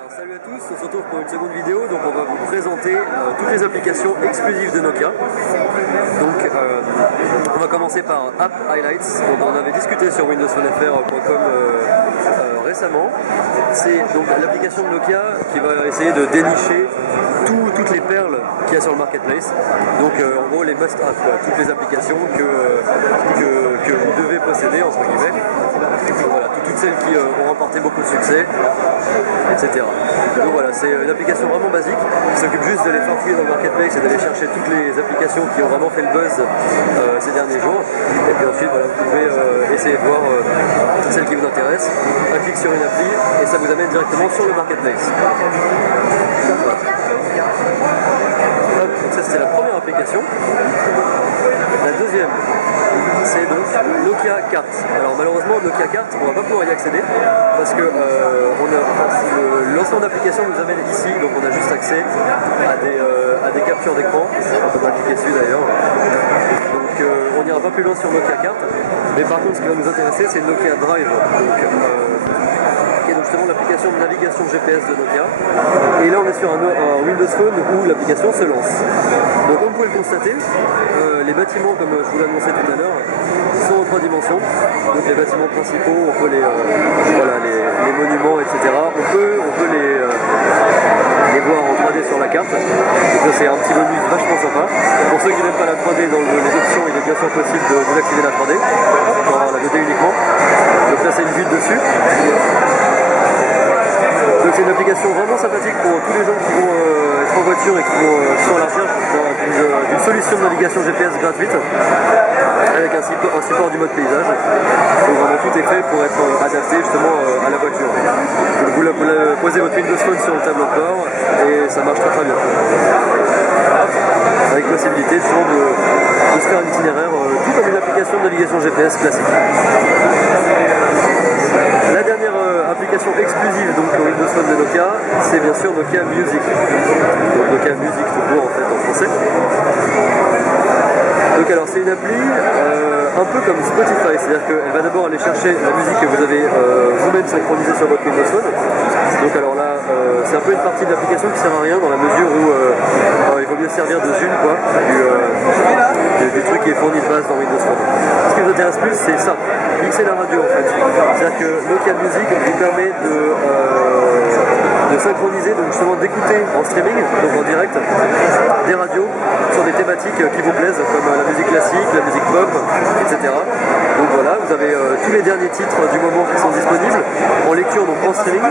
Alors, salut à tous, on se retrouve pour une seconde vidéo. Donc on va vous présenter toutes les applications exclusives de Nokia. Donc on va commencer par App Highlights. Donc, on avait discuté sur windowsphonefr.com récemment. C'est donc l'application de Nokia qui va essayer de dénicher toutes les perles qu'il y a sur le marketplace. Donc en gros les must-have, toutes les applications que vous devez posséder entre guillemets. Donc, voilà, toutes celles qui ont remporté beaucoup de succès, etc. Donc voilà, c'est une application vraiment basique qui s'occupe juste d'aller farfouiller dans le marketplace et d'aller chercher toutes les applications qui ont vraiment fait le buzz ces derniers jours. Et puis ensuite voilà, vous pouvez essayer de voir toutes celles qui vous intéressent. Un clic sur une appli et ça vous amène directement sur le marketplace. Voilà. Donc ça c'était la première application. La deuxième, c'est donc Nokia Kart. Alors malheureusement Nokia Kart, on va pas pouvoir y accéder parce que le lancement d'application nous amène ici, donc on a juste accès à des captures d'écran. On peut cliquer dessus d'ailleurs. Donc on n'ira pas plus loin sur Nokia Kart. Mais par contre ce qui va nous intéresser c'est Nokia Drive. Qui est donc justement l'application de navigation GPS de Nokia. Et là on est sur un Windows Phone où l'application se lance. Donc comme vous pouvez le constater, les bâtiments, comme je vous l'ai annoncé tout à l'heure, sont en 3 dimensions. Donc les bâtiments principaux, on peut les monuments, etc. On peut les voir en 3D sur la carte. Donc ça c'est un petit bonus vachement sympa. Pour ceux qui n'aiment pas la 3D, dans les options, il est bien sûr possible de désactiver la 3D pour avoir la 2D uniquement. Donc là c'est une vue de dessus. Donc c'est une application vraiment sympathique pour tous les gens qui vont être en voiture et qui sont à la recherche d'une solution de navigation GPS gratuite avec un support du mode paysage. Donc vraiment tout est fait pour être adapté justement à la voiture. Donc vous posez votre Windows Phone sur le tableau de bord et ça marche très bien. Avec possibilité toujours de se faire un itinéraire tout comme une application de navigation GPS classique. La dernière application exclusive donc au Windows Phone de Nokia, c'est bien sûr Nokia Music. Donc Nokia Music tout court en fait en français. Donc alors c'est une appli un peu comme Spotify, c'est-à-dire qu'elle va d'abord aller chercher la musique que vous avez vous-même synchronisée sur votre Windows Phone. Donc alors là c'est un peu une partie de l'application qui sert à rien dans la mesure où il vaut mieux servir de Zune quoi, du truc qui est fourni de base dans Windows Phone. Ce qui vous intéresse plus c'est ça, mixer la radio en fait. C'est-à-dire que Nokia Music vous permet de synchroniser, donc justement d'écouter en streaming, donc en direct, des radios sur des thématiques qui vous plaisent, comme la musique classique, la musique pop, etc. Donc voilà, vous avez tous les derniers titres du moment qui sont disponibles, en lecture, donc en streaming.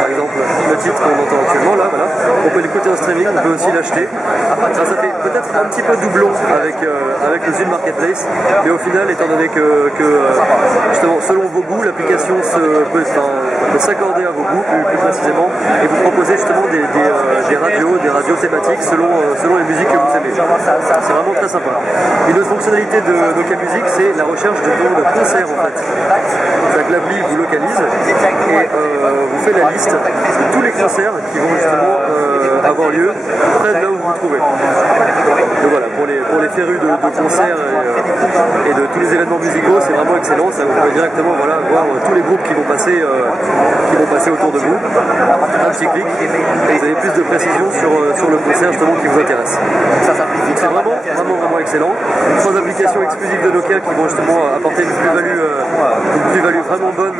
Par exemple, le titre qu'on entend actuellement, là, voilà. On peut l'écouter en streaming, on peut aussi l'acheter. Ça fait peut-être un petit peu doublon avec le Zune Marketplace, mais au final, étant donné que justement, selon vos goûts, l'application peut s'accorder à vos goûts plus précisément et vous proposer justement des radios thématiques selon les musiques que vous aimez. C'est vraiment très sympa. Une autre fonctionnalité de Nokia Music, c'est la recherche de noms de concerts en fait. C'est-à-dire que l'appli vous localise et vous fait la liste de tous les concerts qui vont justement avoir lieu près de là où vous vous trouvez. Donc voilà, pour les férus de concerts et de tous les événements musicaux, c'est vraiment excellent. Ça vous permet directement voir tous les groupes qui vont passer autour de vous. Un petit clic et vous avez plus de précision sur le concert justement qui vous intéresse. Donc c'est vraiment excellent. 3 applications exclusives de Nokia qui vont justement apporter une plus-value vraiment bonne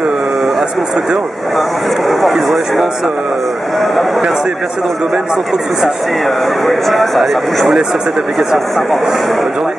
à ce constructeur. Qui devrait, je pense, percer dans le domaine sans trop de soucis. Allez, je vous laisse sur cette application. Bonne journée.